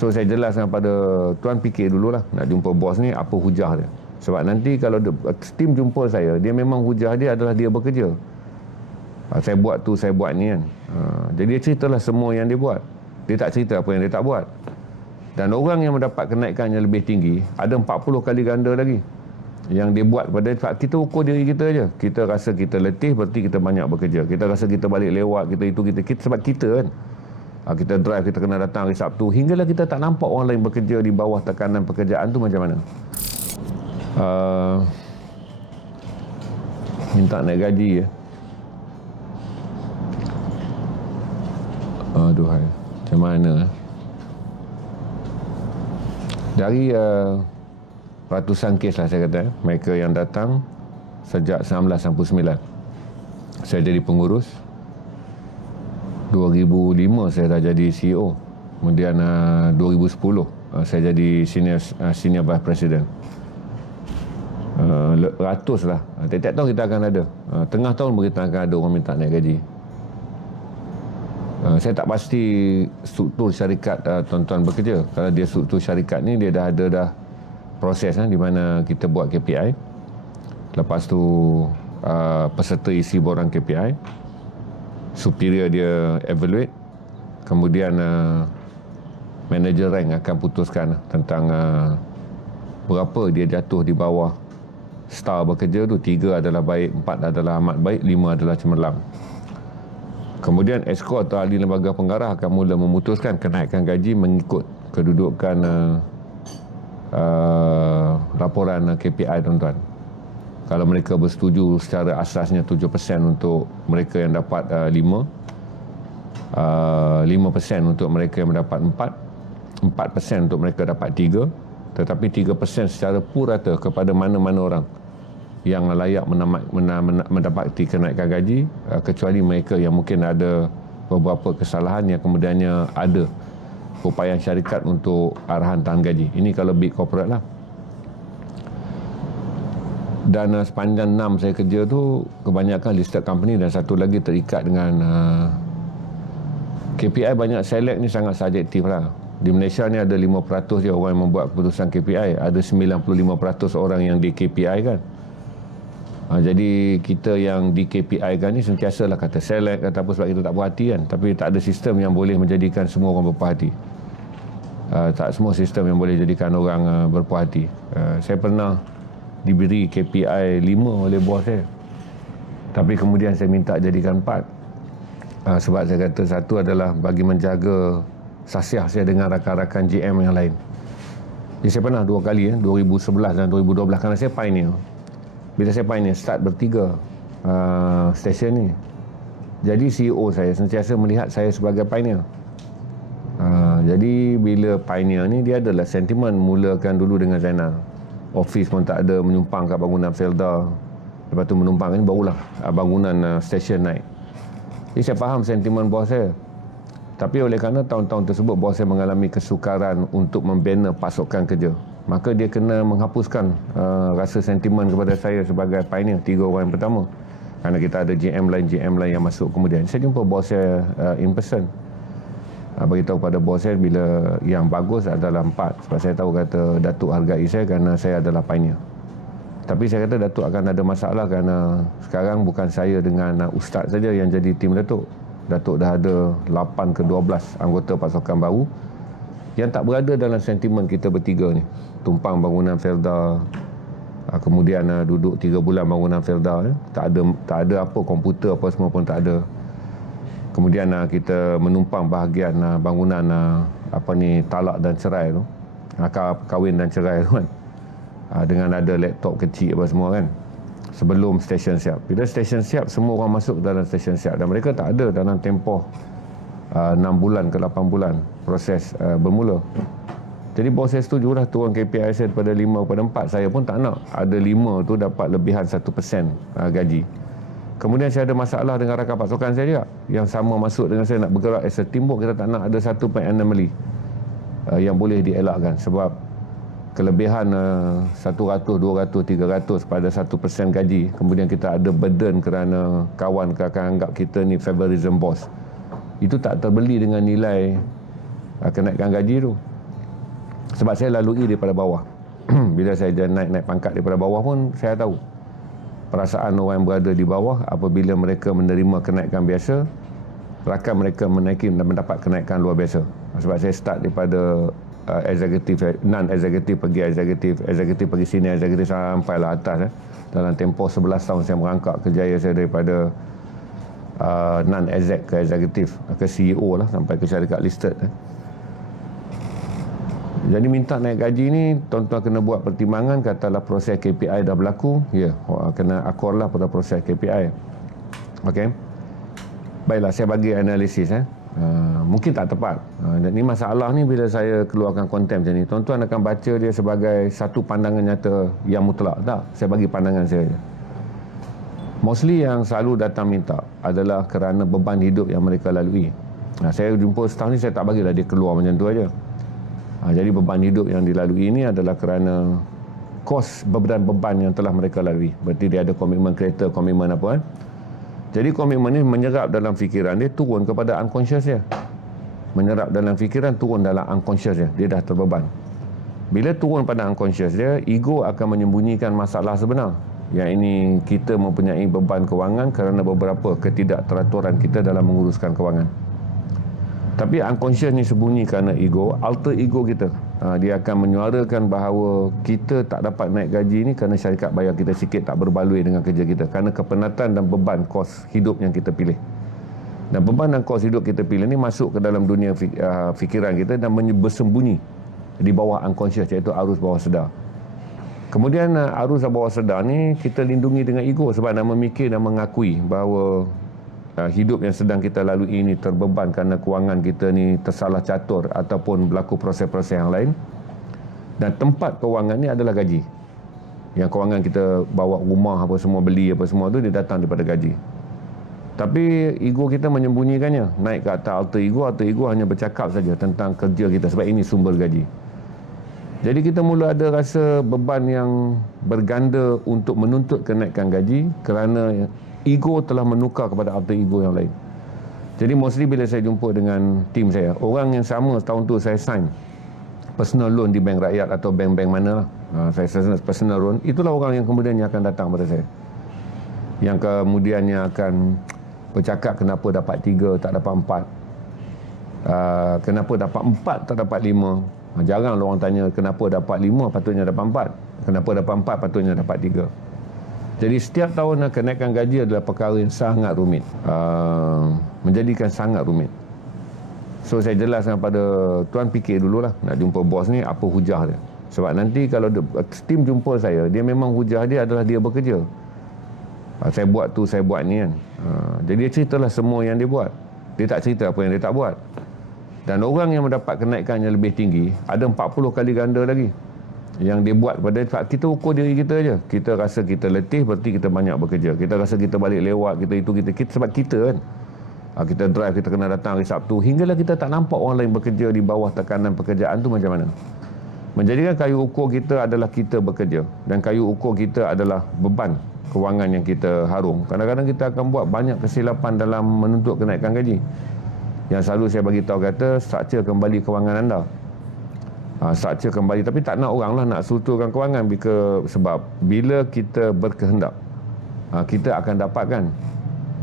So saya jelaskan pada tuan, fikir dululah nak jumpa bos ni apa hujah dia. Sebab nanti kalau tim jumpa saya, dia memang hujah dia adalah dia bekerja. Saya buat tu, saya buat ni kan. Jadi dia ceritalah semua yang dia buat. Dia tak cerita apa yang dia tak buat. Dan orang yang mendapat kenaikan yang lebih tinggi, ada 40 kali ganda lagi yang dia buat pada kita ukur diri kita je. Kita rasa kita letih, berarti kita banyak bekerja. Kita rasa kita balik lewat, kita sebab kita kan. Kita drive, kita kena datang hari Sabtu. Hinggalah kita tak nampak orang lain bekerja di bawah tekanan pekerjaan tu macam mana. Minta naik gaji ya. Aduhai, macam mana dari ratusan kes lah saya kata, mereka yang datang sejak 1999 saya jadi pengurus. 2005 saya dah jadi CEO. Kemudian 2010 saya jadi senior vice president. Ratus lah. Tiap-tiap tahun kita akan ada. Tengah tahun kita akan ada orang minta naik gaji. Saya tak pasti struktur syarikat tuan-tuan bekerja. Kalau dia struktur syarikat ni, dia dah ada proses di mana kita buat KPI. Lepas tu peserta isi borang KPI. Superior dia evaluate. Kemudian manager rank akan putuskan tentang berapa dia jatuh di bawah star bekerja tu. 3 adalah baik, 4 adalah amat baik, 5 adalah cemerlang. Kemudian Exco atau ahli lembaga penggarah akan mula memutuskan kenaikan gaji mengikut kedudukan laporan KPI tuan-tuan. Kalau mereka bersetuju secara asasnya 7% untuk mereka yang dapat 5% untuk mereka yang mendapat 4%, 4% untuk mereka dapat 3%, tetapi 3% secara purata kepada mana-mana orang yang layak mendapati kenaikan gaji, kecuali mereka yang mungkin ada beberapa kesalahan yang kemudiannya ada upaya syarikat untuk arahan tahan gaji. Ini kalau big corporate lah. Dan sepanjang 6 saya kerja tu, kebanyakan listed company dan satu lagi terikat dengan KPI. Banyak select ni sangat subjektif lah. Di Malaysia ni ada 5% je orang yang membuat keputusan KPI. Ada 95% orang yang di KPI kan. Jadi kita yang di KPI kan ni sentiasa lah kata select, kata apa sebab kita tak puas hati kan. Tapi tak ada sistem yang boleh menjadikan semua orang berpuas hati. Tak semua sistem yang boleh jadikan orang berpuas hati. Saya pernah diberi KPI 5 oleh bos saya, tapi kemudian saya minta jadikan 4. Sebab saya kata satu adalah bagi menjaga sasiah saya dengan rakan-rakan GM yang lain. Jadi saya pernah 2 kali 2011 dan 2012, kerana saya pioneer. Bila saya pioneer start bertiga stesen ni, jadi CEO saya sentiasa melihat saya sebagai pioneer. Jadi bila pioneer ni, dia adalah sentimen mulakan dulu dengan Zainal. Office pun tak ada, menumpang kat bangunan Felda. Lepas tu menumpang ni barulah bangunan stesen naik. Jadi saya faham sentimen bos saya. Tapi oleh kerana tahun-tahun tersebut bos saya mengalami kesukaran untuk membina pasukan kerja, maka dia kena menghapuskan rasa sentimen kepada saya sebagai pioneer, 3 orang yang pertama. Kerana kita ada GM lain yang masuk kemudian. Saya jumpa bos saya in person. Beritahu pada bos saya bila yang bagus adalah 4. Sebab saya tahu kata Datuk hargai saya kerana saya adalah pioneer. Tapi saya kata Datuk akan ada masalah kerana sekarang bukan saya dengan Ustaz saja yang jadi tim Datuk. Datuk dah ada 8 ke 12 anggota pasukan baru yang tak berada dalam sentimen kita bertiga ni. Tumpang bangunan Felda, kemudian duduk 3 bulan bangunan Felda, tak ada apa, komputer apa semua pun tak ada. Kemudian kita menumpang bahagian bangunan talak dan cerai tu, kahwin dan cerai tu kan, dengan ada laptop kecil apa semua kan, sebelum stesen siap. Bila stesen siap, semua orang masuk dalam stesen siap, dan mereka tak ada dalam tempoh 6 bulan ke 8 bulan proses bermula. Jadi bos saya setujulah turun KPI saya daripada 5 kepada 4. Saya pun tak nak ada 5 tu dapat lebihan 1% gaji. Kemudian saya ada masalah dengan rakan pasukan saya juga, yang sama masuk dengan saya nak bergerak as a teamwork. Kita tak nak ada satu anomaly yang boleh dielakkan. Sebab kelebihan 100, 200, 300 pada 1% gaji, kemudian kita ada burden kerana kawan akan anggap kita ni favorism boss, itu tak terbeli dengan nilai kenaikan gaji tu. Sebab saya lalui daripada bawah. Bila saya naik pangkat daripada bawah pun saya tahu perasaan orang yang berada di bawah apabila mereka menerima kenaikan biasa, rakan mereka menaiki dan mendapat kenaikan luar biasa. Sebab saya start daripada eksekutif, non-eksekutif pergi eksekutif pergi sini, eksekutif sampailah atas. Dalam tempoh 11 tahun saya merangkak kejayaan saya daripada non-exec ke eksekutif, ke CEO lah, sampai ke syarikat listed. Jadi minta naik gaji ni, tuan-tuan kena buat pertimbangan, katalah proses KPI dah berlaku, ya, kena akur lah pada proses KPI. Okey. Baiklah, saya bagi analisis. Mungkin tak tepat. Dan ni masalah ni bila saya keluarkan konten macam ni, tuan-tuan akan baca dia sebagai satu pandangan nyata yang mutlak. Tak, saya bagi pandangan saya je. Mostly yang selalu datang minta adalah kerana beban hidup yang mereka lalui. Saya jumpa setahun ni, saya tak bagilah dia keluar macam tu aja. Jadi beban hidup yang dilalui ini adalah kerana kos beban yang telah mereka lalui. Berarti dia ada komitmen kereta, komitmen apa. Jadi komitmen ni menyerap dalam fikiran dia, turun kepada unconscious dia. Menyerap dalam fikiran, turun dalam unconscious dia. Dia dah terbeban. Bila turun pada unconscious dia, ego akan menyembunyikan masalah sebenar. Yang ini kita mempunyai beban kewangan kerana beberapa ketidakteraturan kita dalam menguruskan kewangan. Tapi unconscious ni sembunyi kerana ego, alter ego kita. Dia akan menyuarakan bahawa kita tak dapat naik gaji ni kerana syarikat bayar kita sikit, tak berbaloi dengan kerja kita. Kerana kepenatan dan beban kos hidup yang kita pilih. Dan beban dan kos hidup kita pilih ni masuk ke dalam dunia fikiran kita dan bersembunyi di bawah unconscious, iaitu arus bawah sedar. Kemudian arus bawah sedar ni kita lindungi dengan ego sebab nak memikir dan mengakui bahawa hidup yang sedang kita lalui ini terbeban kerana kewangan kita ni tersalah catur ataupun berlaku proses-proses yang lain. Dan tempat kewangan ni adalah gaji. Yang kewangan kita bawa rumah apa semua, beli apa semua tu, dia datang daripada gaji. Tapi ego kita menyembunyikannya. Naik ke atas alter ego hanya bercakap saja tentang kerja kita sebab ini sumber gaji. Jadi kita mula ada rasa beban yang berganda untuk menuntut kenaikan gaji kerana ego telah menukar kepada alter ego yang lain. Jadi mostly bila saya jumpa dengan tim saya, orang yang sama tahun tu saya sign personal loan di bank rakyat atau bank-bank mana lah. Saya sign personal loan, itulah orang yang kemudiannya akan datang pada saya. Yang kemudiannya akan bercakap kenapa dapat 3 tak dapat 4. Kenapa dapat 4 tak dapat 5. Jarang orang tanya kenapa dapat 5 patutnya dapat 4. Kenapa dapat 4 patutnya dapat 3. Jadi setiap tahun kenaikan gaji adalah perkara yang sangat rumit. Menjadikan sangat rumit. So saya jelaskan pada tuan, fikir dululah nak jumpa bos ni apa hujah dia. Sebab nanti kalau tim jumpa saya, dia memang hujah dia adalah dia bekerja. Saya buat tu, saya buat ni kan. Jadi dia ceritalah semua yang dia buat. Dia tak cerita apa yang dia tak buat. Dan orang yang mendapat kenaikan yang lebih tinggi, ada 40 kali ganda lagi yang dia buat pada kita ukur diri kita aja. Kita rasa kita letih, berarti kita banyak bekerja. Kita rasa kita balik lewat, kita sebab kita kan. Kita drive, kita kena datang hari Sabtu. Hinggalah kita tak nampak orang lain bekerja di bawah tekanan pekerjaan tu macam mana. Menjadikan kayu ukur kita adalah kita bekerja. Dan kayu ukur kita adalah beban kewangan yang kita harung. Kadang-kadang kita akan buat banyak kesilapan dalam menuntut kenaikan gaji. Yang selalu saya bagi tahu kata, structure kembali kewangan anda. Structure kembali, tapi tak nak orang lah nak strukturkan kewangan sebab bila kita berkehendak, kita akan dapatkan.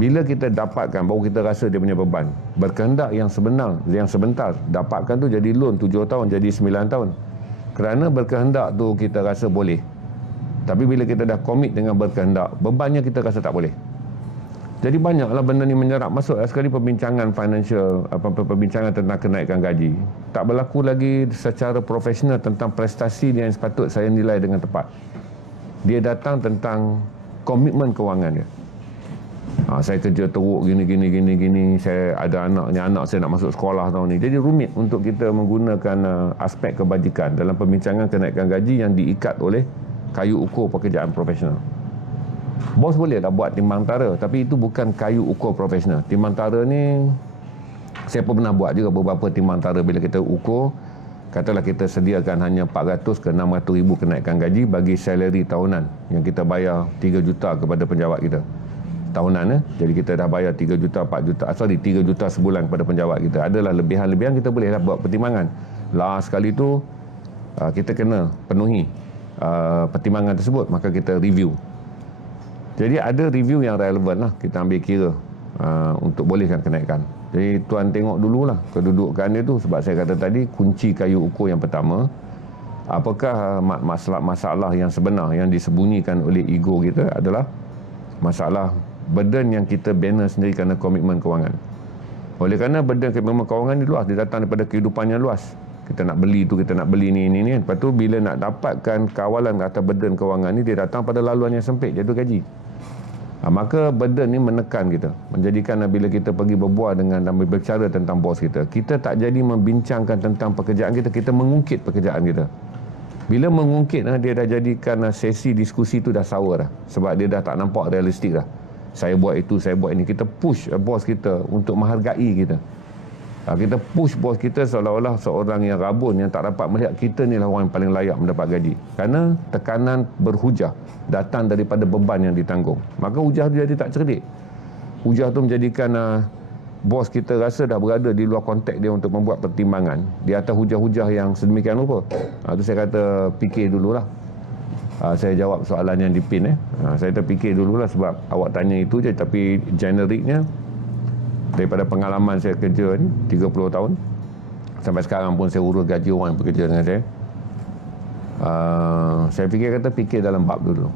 Bila kita dapatkan, baru kita rasa dia punya beban. Berkehendak yang sebentar, dapatkan tu jadi loan 7 tahun, jadi 9 tahun. Kerana berkehendak tu kita rasa boleh. Tapi bila kita dah komit dengan berkehendak, bebannya kita rasa tak boleh. Jadi banyaklah benda ni menyerap masuk sekali perbincangan financial, perbincangan tentang kenaikan gaji. Tak berlaku lagi secara profesional tentang prestasi yang sepatut saya nilai dengan tepat. Dia datang tentang komitmen kewangan dia. Saya kerja teruk gini, saya ada anak saya nak masuk sekolah tahun ni. Jadi rumit untuk kita menggunakan aspek kebajikan dalam perbincangan kenaikan gaji yang diikat oleh kayu ukur pekerjaan profesional. Bos boleh tak buat timbang tara, tapi itu bukan kayu ukur profesional. Timbang tara ni saya pun pernah buat juga beberapa timbang tara. Bila kita ukur, katalah kita sediakan hanya 400 ke 600 ribu kenaikan gaji bagi salary tahunan yang kita bayar 3 juta kepada penjawat kita tahunan. Jadi kita dah bayar 3 juta, 3 juta sebulan kepada penjawat kita. Adalah lebihan-lebihan, kita bolehlah buat pertimbangan. Last kali tu kita kena penuhi pertimbangan tersebut, maka kita review. Jadi ada review yang relevan lah, kita ambil kira untuk bolehkan kenaikan. Jadi tuan tengok dululah kedudukan dia tu, sebab saya kata tadi kunci kayu ukur yang pertama, apakah masalah yang sebenar yang disembunyikan oleh ego kita adalah masalah burden yang kita bina sendiri kerana komitmen kewangan. Oleh kerana burden komitmen kewangan ni luas, dia datang daripada kehidupan yang luas. Kita nak beli tu, kita nak beli ni. Lepas tu bila nak dapatkan kawalan atas burden kewangan ni, dia datang pada laluan yang sempit, jatuh gaji. Maka burden ni menekan kita, menjadikan bila kita pergi berbual dengan dan berbicara tentang bos kita, kita tak jadi membincangkan tentang pekerjaan kita, kita mengungkit pekerjaan kita. Bila mengungkit, dia dah jadikan sesi diskusi tu dah sour dah, sebab dia dah tak nampak realistik dah. Saya buat itu, saya buat ini. Kita push bos kita untuk menghargai kita. Kita push bos kita seolah-olah seorang yang rabun, yang tak dapat melihat kita ni lah orang yang paling layak mendapat gaji. Kerana tekanan berhujah datang daripada beban yang ditanggung. Maka hujah tu jadi tak cerdik. Hujah tu menjadikan bos kita rasa dah berada di luar konteks dia untuk membuat pertimbangan di atas hujah-hujah yang sedemikian rupa. Itu saya kata fikir dululah. Saya jawab soalan yang dipin. Saya terfikir dululah sebab awak tanya itu je, tapi generiknya daripada pengalaman saya kerja ni 30 tahun sampai sekarang pun saya urus gaji orang yang bekerja dengan saya. Saya fikir dalam bab dulu.